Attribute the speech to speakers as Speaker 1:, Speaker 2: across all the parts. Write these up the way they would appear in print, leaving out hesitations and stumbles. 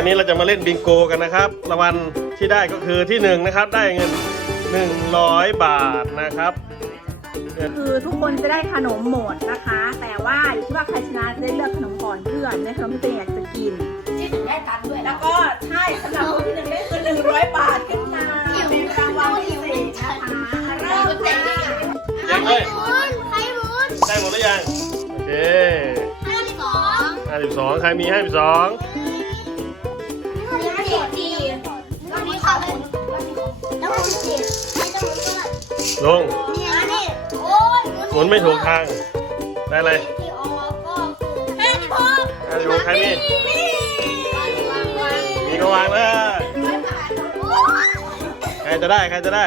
Speaker 1: วันนี้เราจะมาเล่นบิงโกกันนะครับรางวัลที่ได้ก็คือที่1นะครับได้เงิน100 บาทนะครับ
Speaker 2: คือทุกคนจะได้ขนมหมดนะคะแต่ว่าอยู่ที่ว่าใครชนะจะได้เลือกขนมก่อนเพื่อนในขนมที่ตัวเองอยากจะกิน
Speaker 3: ที่1ได้ตังค์ด้วย
Speaker 2: แล้วก็ใช่สำหรับคนที่1ได้คือ100 บาทขึ้นมาเป็นรางวัลพิเศษนะคะเริ่มแจก
Speaker 1: ยังเลย
Speaker 3: ใครมุน
Speaker 1: ได้หมดหรือยังโอเค52ใครมี52ลงหมุนไม่ถูกทางได้เลย56ใครมีก็วางเลยใครจะได้11มี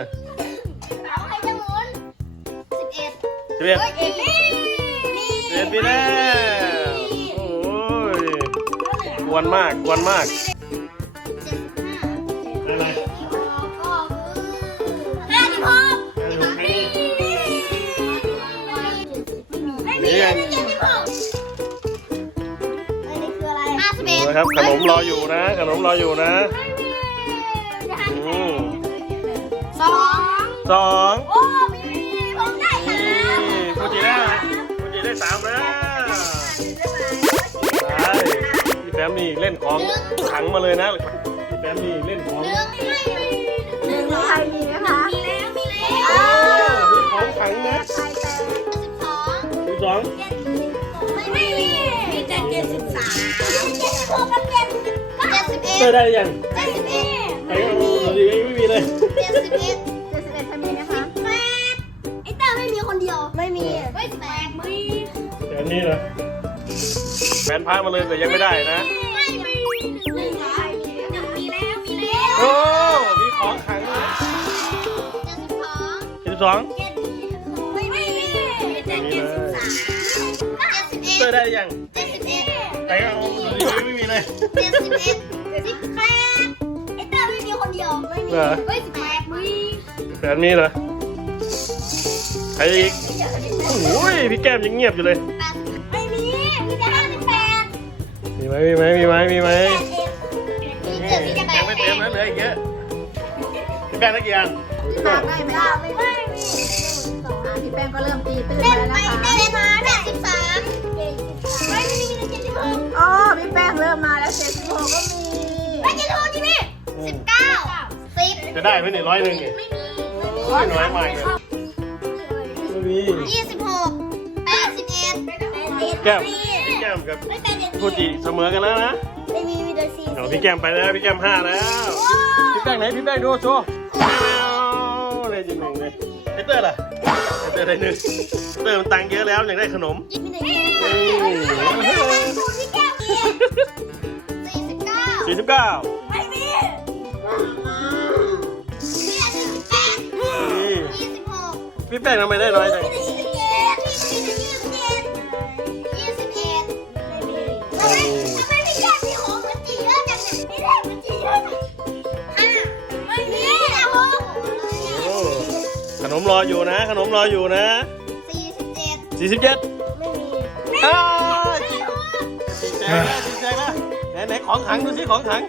Speaker 1: แล้วโอ้ยกวนมากอะไรนี่ไงครับขนมรออยู่นะ2
Speaker 3: โอ้มีผมได้
Speaker 1: ฟูจิได้3แล้วใช่พี่แฟมนี่เล่นของขังมาเลยนะพี่แฟมนี่เล่นของ
Speaker 2: 1ใครมีนะคะ
Speaker 3: มีแล้ว
Speaker 1: มีของขังนะ12
Speaker 3: ไม่มีแต่73
Speaker 1: เจอได้ยัง
Speaker 3: 71
Speaker 1: ไม่มีเลย
Speaker 2: 71ใครมีนะคะ
Speaker 3: ไอ้เต้าไม่มีคนเดียวไม่มี18มี
Speaker 1: เดี๋ยวนี้เหรอแฟนพามาเลยแต่ยังไม่ได้นะโอ้มีของขังเลย72
Speaker 3: ไม่มี
Speaker 1: เจอได้ยังแต่ก็ไม่มีเลย
Speaker 3: 18ไอ้เต้าไม่มีคนเดียวไม่มี18มี
Speaker 1: แฟนมีเหรอใครอีกโอ้ยพี่แก้มยังเงียบอยู่เลย
Speaker 3: ไม่มีแต่58
Speaker 1: มีไหมยังไม่เต็มนะเหลืออีกเยอะพี่แป้งได้กี่อัน
Speaker 2: พี่แป้งได้ไหม
Speaker 3: ไม่มี
Speaker 2: พี่แป้งก็เริ่มตีตื้นแล้วนะคะ
Speaker 3: ได้มา83ไม่มี76
Speaker 2: อ๋อพี่แป้งเริ่มมาแล้ว76ก็มี
Speaker 3: ไม่จะถูกจริงนี่19 10
Speaker 1: จะได้ไหมเนี่ย100นี่น้อยมากเลยไม่มี
Speaker 3: 26 81
Speaker 1: แก้มกับฟูจิเสมอกันแล้วนะ
Speaker 3: ไม่มีแต่4
Speaker 1: พี่แก้มไปแล้วพี่แก้ม5แล้วพี่แป้งไหนพี่แป้งดูโชว์เลยจริงเลยไอเตอร์ล่ะไอเตอร์ได้1เตอร์มันตังค์เยอะแล้วอยากได้ขนม49
Speaker 3: ไม่มี
Speaker 1: พี่แป้งทำไมได้น้อยจังขนมรออยู่นะ47
Speaker 3: ไม่มี
Speaker 1: ดีใจนะไหนของขังดูสิของขัง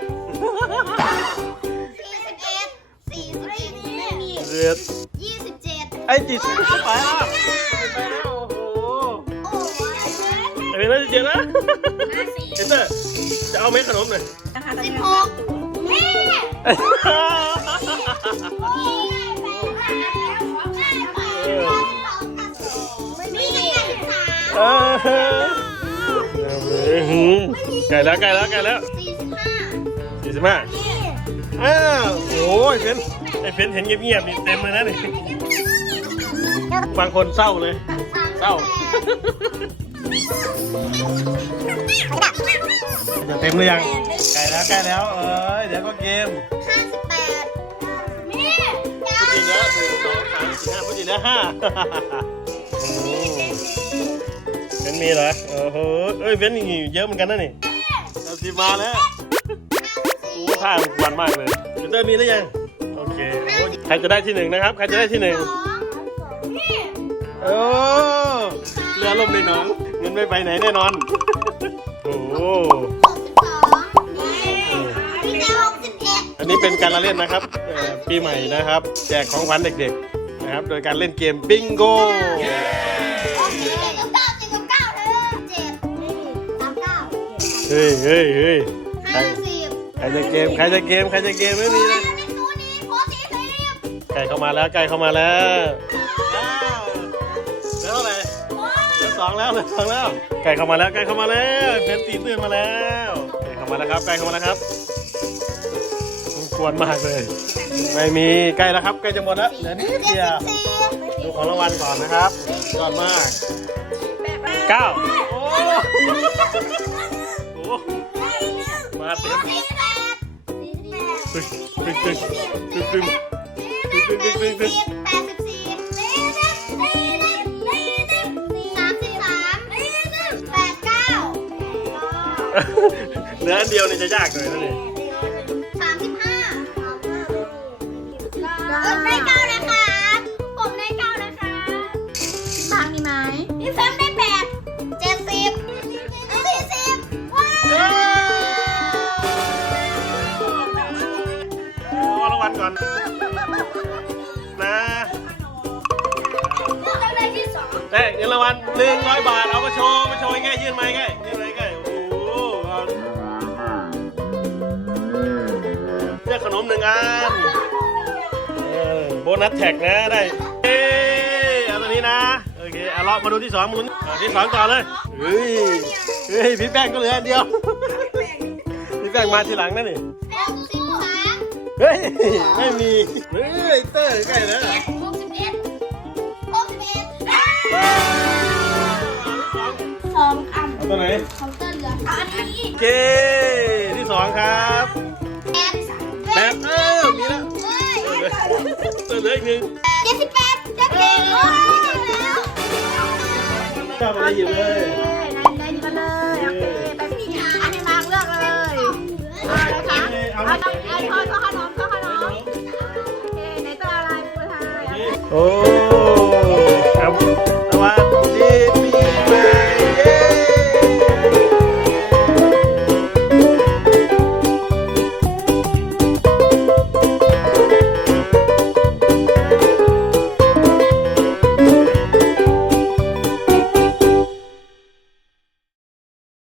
Speaker 3: ไม่มี
Speaker 1: ไอ้จิตไปแล้วโอ้โหเป็นน่าจะเจนะเอเตอร์จะเอาเม็ดขนมหน่อย
Speaker 3: 16นี่
Speaker 1: ไก่แล้ว45อ้าวโอ้ยไอ้เฟ้นเห็นเงียบๆนี่เต็มเลยนะนี่บางคนเศร้าเลยเศร้าจะเต็มหรือยังไก่แล้วเดี๋ยวก็เกม
Speaker 3: 58นี่
Speaker 1: จริงแล้ว1 2 3 4 5พูดจริงแล้ว5เป็นมีเหรอโอ้โหเป็นอย่างงี้เยอะเหมือนกันนะนี่เอาสิมาแล้วโอ้ข้ามวันมากเลยเตอร์มีหรือยังโอเคใครจะได้ที่1นะครับใครจะได้ที่1โอ้เรือล่มในหนองเงินไม่ไปไหนแน่นอนโอ้นนี้เป็นการละเล่นนะครับปีใหม่นะครับแจกของขวัญเด็กๆนะครับโดยการเล่นเกมบิงโก
Speaker 3: โอเค7 9 7 9เธอ7 3 9
Speaker 1: เฮ้ยเฮ้ยเฮ้ย
Speaker 3: 50
Speaker 1: ใครจะเกมไม่มีเลย
Speaker 3: ในตู้นี้โพสต์สีรีบ
Speaker 1: ไก่เข้ามาแล้วแล้วเท่าไหร่เหลือ 2แล้วไก่เข้ามาแล้วเพนตีตื่นมาแล้วไก่เข้ามาแล้วครับกวนมากเลยไม่มีใกล้แล้วครับใกล้จะหมดแล้วเหลือนิดเดียวดูของรางวัลก่อนนะครับยอดมาก9โอ้โหมาเต็มตึงเหลืออันเดียวนี่จะยากเลยนะนี่
Speaker 3: ได้9นะครับผมได้9นะคะ
Speaker 2: บางมีไหม
Speaker 3: พี่เฟมได้8 70 40ว้าว
Speaker 1: เอารางวัลก่อนนะ
Speaker 3: เราได้ที่2
Speaker 1: เอ้ยเงินรางวัล100 บาทเอามาโชว์ง่ายยื่นไม้ง่ายโอ้โหเอาเลือกขนม1 อันโบนัสแท็กนะได้เอาตัวนี้นะโอเคเอาล็อกมาดูที่2มาลุ้นที่2ต่อเลยเฮ้ยพี่แป้งก็เหลืออันเดียวพี่แป้งมาทีหลังนั่นนี่
Speaker 3: 63
Speaker 1: เฮ้ยไม่มีเฮ้ยเตอร์ใกล้แล้ว
Speaker 3: 2 อัน
Speaker 1: เอาตัวไหน
Speaker 3: เคาน์เตอร์เหลืออันนี้
Speaker 1: โอเคที่2ครับแบบมีแล้วเตอร์เหลืออีก1
Speaker 3: 78จะเก่งแล้ว
Speaker 1: ชอบอะไรหยิบเลย
Speaker 2: ได้นี่ก็เลยโอเคไปพี่อันนี้มาเลือกเลยเอาเลยค่ะเอาขนมโอเคไหนตัวอะไรผู้ชาย
Speaker 1: โอ้